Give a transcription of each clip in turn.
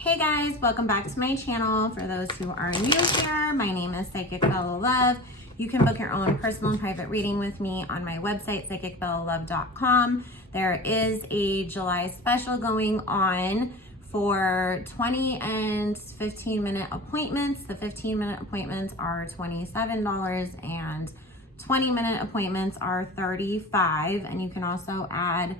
Hey guys, welcome back to my channel. For those who are new here, my name is Psychic Bella Love. You can book your own personal and private reading with me on my website, psychicbellalove.com. There is a July special going on for 20 and 15-minute appointments. The 15-minute appointments are $27 and 20-minute appointments are $35, and you can also add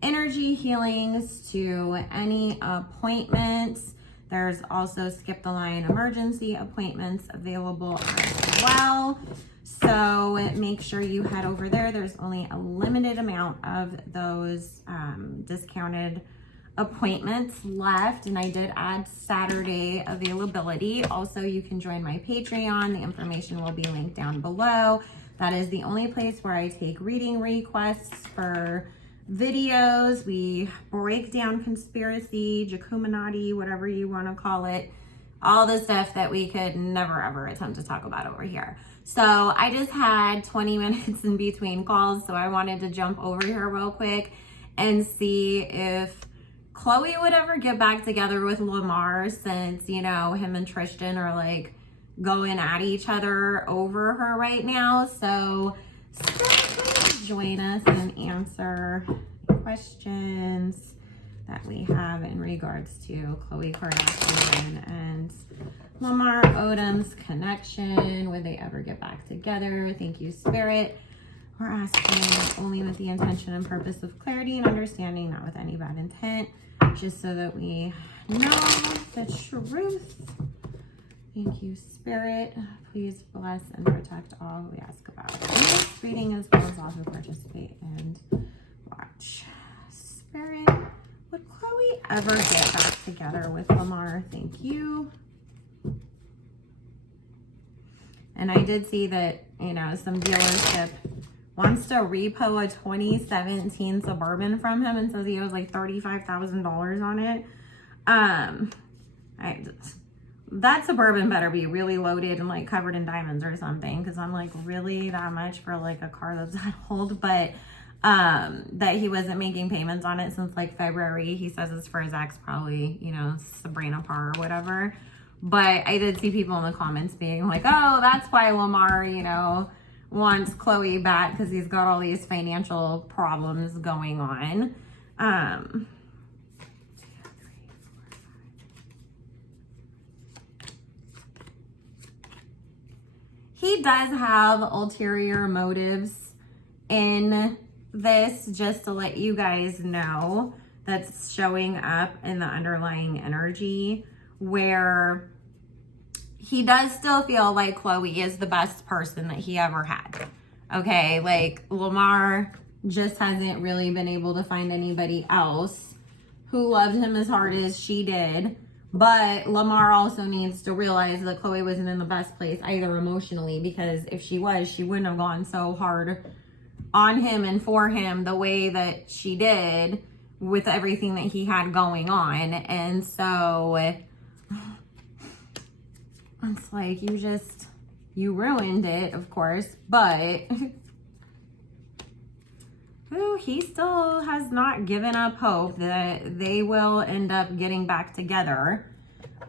energy healings to any appointments. There's also skip the line emergency appointments available as well. So make sure you head over there. There's only a limited amount of those discounted appointments left, and I did add Saturday availability. Also, you can join my Patreon. The information will be linked down below. That is the only place where I take reading requests for videos. We break down conspiracy, Jacuminati, whatever you want to call it, all the stuff that we could never ever attempt to talk about over here. So I just had 20 minutes in between calls, so I wanted to jump over here real quick and see if Khloe would ever get back together with Lamar, since, you know, him and Tristan are like going at each other over her right now. So please join us and answer questions that we have in regards to Khloe Kardashian and Lamar Odom's connection. Would they ever get back together? Thank you, Spirit. We're asking only with the intention and purpose of clarity and understanding, not with any bad intent, just so that we know the truth. Thank you, Spirit. Please bless and protect all we ask about in this reading, as well as all who participate and watch. Spirit, would Khloe ever get back together with Lamar? Thank you. And I did see that, you know, some dealership wants to repo a 2017 Suburban from him and says he owes like $35,000 on it. That Suburban better be really loaded and like covered in diamonds or something, because I'm like, really, that much for like a car that's that old? But that he wasn't making payments on it since like February. He says it's for his ex, probably, you know, Sabrina Parr or whatever. But I did see people in the comments being like, oh, that's why Lamar, you know, wants Khloe back, because he's got all these financial problems going on. He does have ulterior motives in this, just to let you guys know. That's showing up in the underlying energy, where he does still feel like Khloe is the best person that he ever had. Okay, like Lamar just hasn't really been able to find anybody else who loved him as hard as she did. But Lamar also needs to realize that Khloe wasn't in the best place either emotionally, because if she was, she wouldn't have gone so hard on him and for him the way that she did with everything that he had going on. And so it's like, you ruined it, of course, but he still has not given up hope that they will end up getting back together.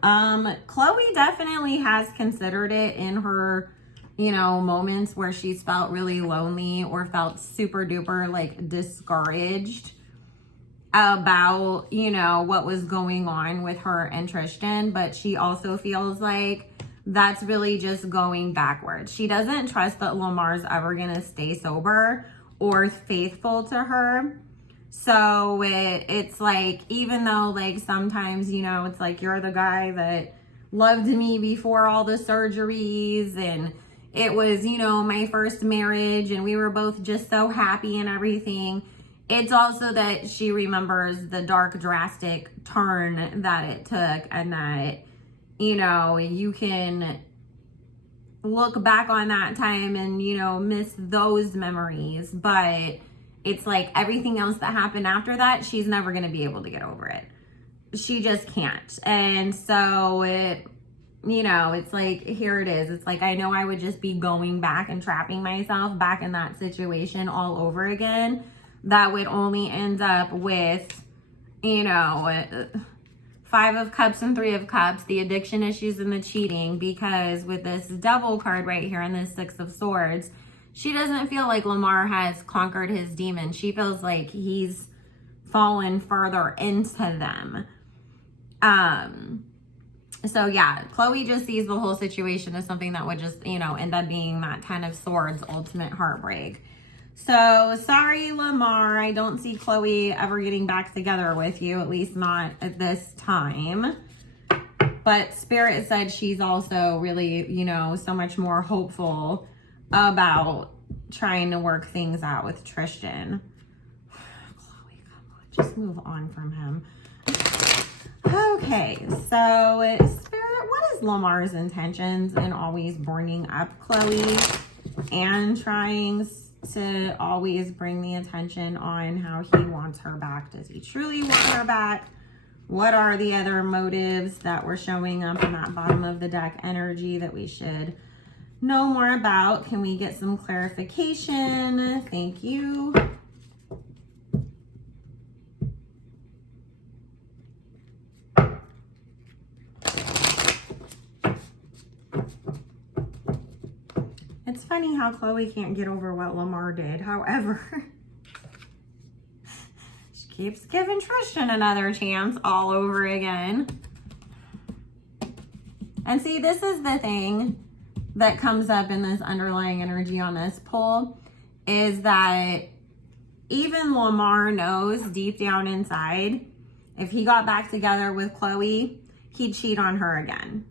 Khloe definitely has considered it in her, you know, moments where she's felt really lonely or felt super duper like discouraged about, you know, what was going on with her and Tristan. But she also feels like that's really just going backwards. She doesn't trust that Lamar's ever gonna stay sober or faithful to her. So it's like, even though like sometimes, you know, it's like, you're the guy that loved me before all the surgeries, and it was, you know, my first marriage and we were both just so happy and everything. It's also that she remembers the dark, drastic turn that it took, and that, you know, you can look back on that time and, you know, miss those memories. But it's like everything else that happened after that, she's never going to be able to get over it. She just can't. And so you know, it's like, here it is. It's like, I know I would just be going back and trapping myself back in that situation all over again. That would only end up with, you know, Five of Cups and Three of Cups, the addiction issues and the cheating, because with this Devil card right here and this Six of Swords, she doesn't feel like Lamar has conquered his demons. She feels like he's fallen further into them. So yeah, Khloe just sees the whole situation as something that would just, you know, end up being that Ten of Swords ultimate heartbreak. So sorry, Lamar. I don't see Khloe ever getting back together with you, at least not at this time. But Spirit said she's also really, you know, so much more hopeful about trying to work things out with Tristan. Khloe, come on, just move on from him. Okay, so Spirit, what is Lamar's intentions in always bringing up Khloe and trying to always bring the attention on how he wants her back? Does he truly want her back? What are the other motives that were showing up in that bottom of the deck energy that we should know more about? Can we get some clarification? Thank you. It's funny how Khloe can't get over what Lamar did. However, she keeps giving Tristan another chance all over again. And see, this is the thing that comes up in this underlying energy on this pull, is that even Lamar knows deep down inside, if he got back together with Khloe, he'd cheat on her again.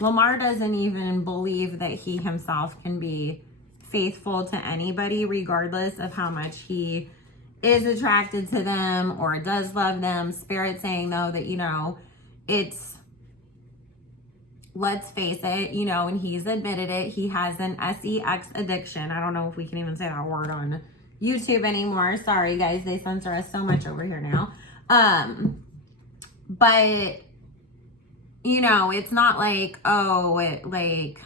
Lamar doesn't even believe that he himself can be faithful to anybody, regardless of how much he is attracted to them or does love them. Spirit saying, though, that, you know, it's, let's face it, you know, and he's admitted it, he has an sex addiction. I don't know if we can even say that word on YouTube anymore. Sorry, guys, they censor us so much over here now. But you know, it's not like, oh, like,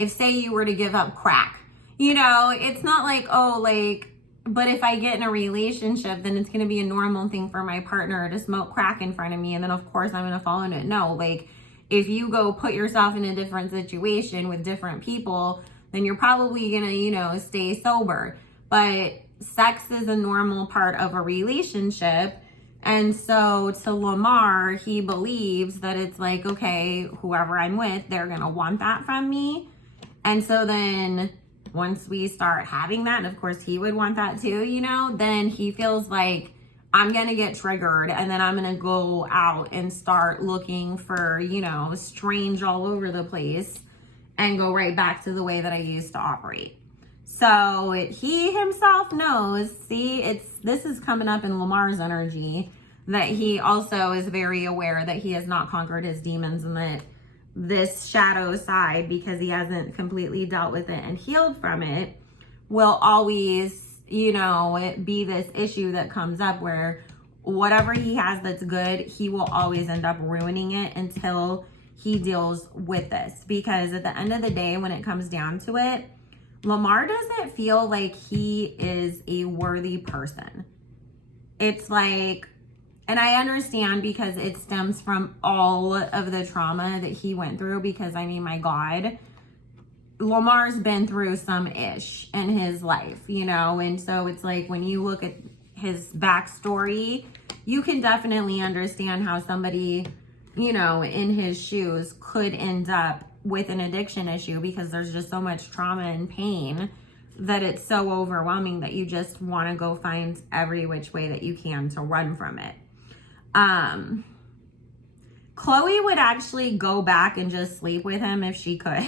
if say you were to give up crack, you know, it's not like, oh, like, but if I get in a relationship, then it's going to be a normal thing for my partner to smoke crack in front of me. And then, of course, I'm going to fall into it. No, like, if you go put yourself in a different situation with different people, then you're probably going to, you know, stay sober. But sex is a normal part of a relationship. And so to Lamar, he believes that it's like, okay, whoever I'm with, they're going to want that from me. And so then once we start having that, and of course he would want that too, you know, then he feels like I'm going to get triggered and then I'm going to go out and start looking for, you know, strange all over the place and go right back to the way that I used to operate. So he himself knows, see, this is coming up in Lamar's energy, that he also is very aware that he has not conquered his demons and that this shadow side, because he hasn't completely dealt with it and healed from it, will always, you know, be this issue that comes up where whatever he has that's good, he will always end up ruining it until he deals with this. Because at the end of the day, when it comes down to it, Lamar doesn't feel like he is a worthy person. It's like, and I understand because it stems from all of the trauma that he went through, because I mean, my God, Lamar's been through some ish in his life, you know? And so it's like, when you look at his backstory, you can definitely understand how somebody, you know, in his shoes could end up with an addiction issue, because there's just so much trauma and pain that it's so overwhelming that you just want to go find every which way that you can to run from it. Khloe would actually go back and just sleep with him if she could,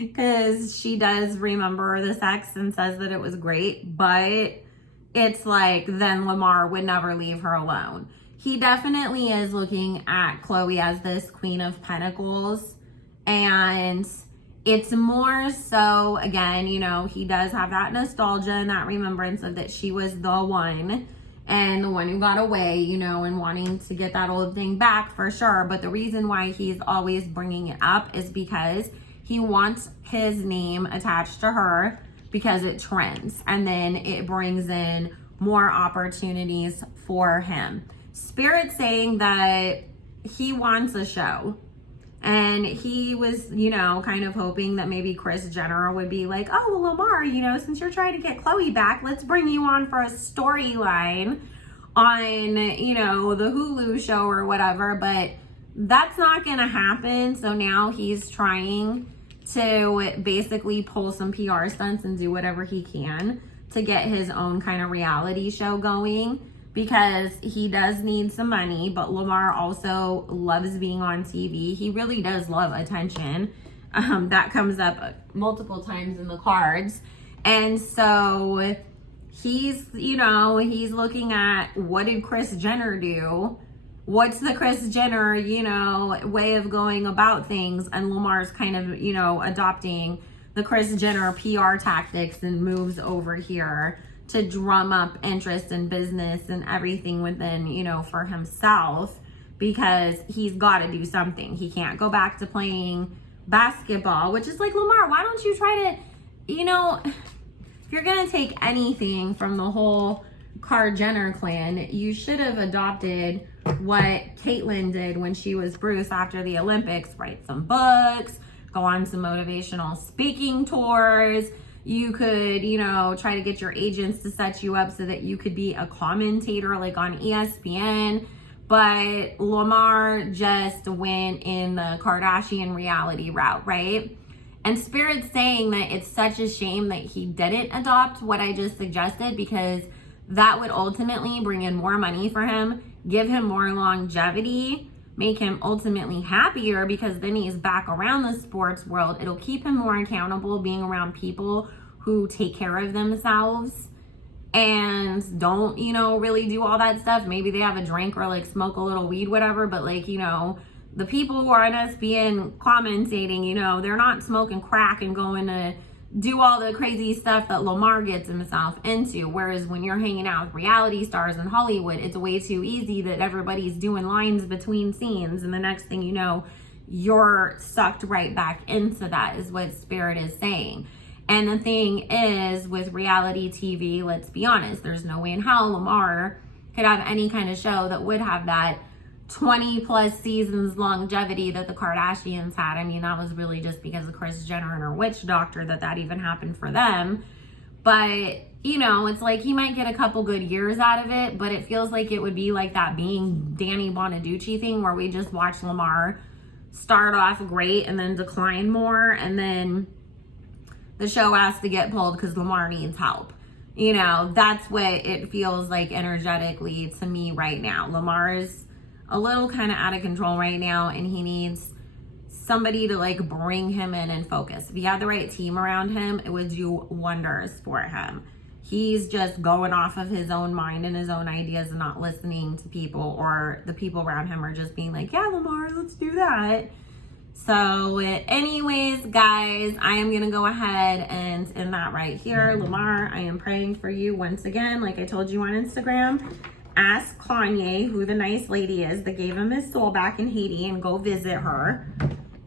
because she does remember the sex and says that it was great, but it's like, then Lamar would never leave her alone. He definitely is looking at Khloe as this Queen of Pentacles, and it's more so, again, you know, he does have that nostalgia and that remembrance of that she was the one and the one who got away, you know, and wanting to get that old thing back for sure. But the reason why he's always bringing it up is because he wants his name attached to her, because it trends, and then it brings in more opportunities for him. Spirit saying that he wants a show. And he was, you know, kind of hoping that maybe Kris Jenner would be like, oh, well, Lamar, you know, since you're trying to get Khloe back, let's bring you on for a storyline on, you know, the Hulu show or whatever. But that's not going to happen. So now he's trying to basically pull some PR stunts and do whatever he can to get his own kind of reality show going, because he does need some money. But Lamar also loves being on TV. He really does love attention. That comes up multiple times in the cards. And so he's, you know, he's looking at, what did Kris Jenner do? What's the Kris Jenner, you know, way of going about things? And Lamar's kind of, you know, adopting the Kris Jenner PR tactics and moves over here to drum up interest in business and everything within, you know, for himself, because he's got to do something. He can't go back to playing basketball, which is like, Lamar, why don't you try to, you know, if you're going to take anything from the whole Jenner clan, you should have adopted what Caitlyn did when she was Bruce after the Olympics. Write some books, go on some motivational speaking tours. You could, you know, try to get your agents to set you up so that you could be a commentator like on ESPN. But Lamar just went in the Kardashian reality route, right? And Spirit's saying that it's such a shame that he didn't adopt what I just suggested, because that would ultimately bring in more money for him, give him more longevity, make him ultimately happier, because then he's back around the sports world. It'll keep him more accountable, being around people who take care of themselves and don't, you know, really do all that stuff. Maybe they have a drink or like smoke a little weed, whatever, but like, you know, the people who are on ESPN commentating, you know, they're not smoking crack and going to do all the crazy stuff that Lamar gets himself into. Whereas when you're hanging out with reality stars in Hollywood, it's way too easy that everybody's doing lines between scenes, and the next thing you know, you're sucked right back into that, is what Spirit is saying. And the thing is, with reality TV, let's be honest, there's no way in hell Lamar could have any kind of show that would have that 20 plus seasons longevity that the Kardashians had. I mean, that was really just because of Kris Jenner and her witch doctor that even happened for them. But, you know, it's like he might get a couple good years out of it, but it feels like it would be like that being Danny Bonaducci thing, where we just watch Lamar start off great and then decline more, and then the show has to get pulled because Lamar needs help. You know, that's what it feels like energetically to me right now. Lamar is a little kind of out of control right now, and he needs somebody to like bring him in and focus. If he had the right team around him, it would do wonders for him. He's just going off of his own mind and his own ideas and not listening to people, or the people around him are just being like, yeah, Lamar, let's do that. So anyways, guys, I am going to go ahead and end that right here. Lamar, I am praying for you once again. Like I told you on Instagram, ask Kanye who the nice lady is that gave him his soul back in Haiti, and go visit her.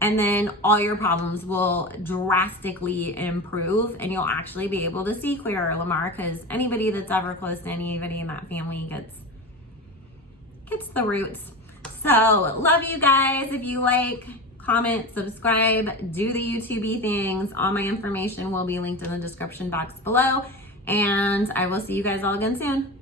And then all your problems will drastically improve, and you'll actually be able to see clearer, Lamar, because anybody that's ever close to anybody in that family gets the roots. So love you guys. If you like, comment, subscribe, do the YouTube things. All my information will be linked in the description box below, and I will see you guys all again soon.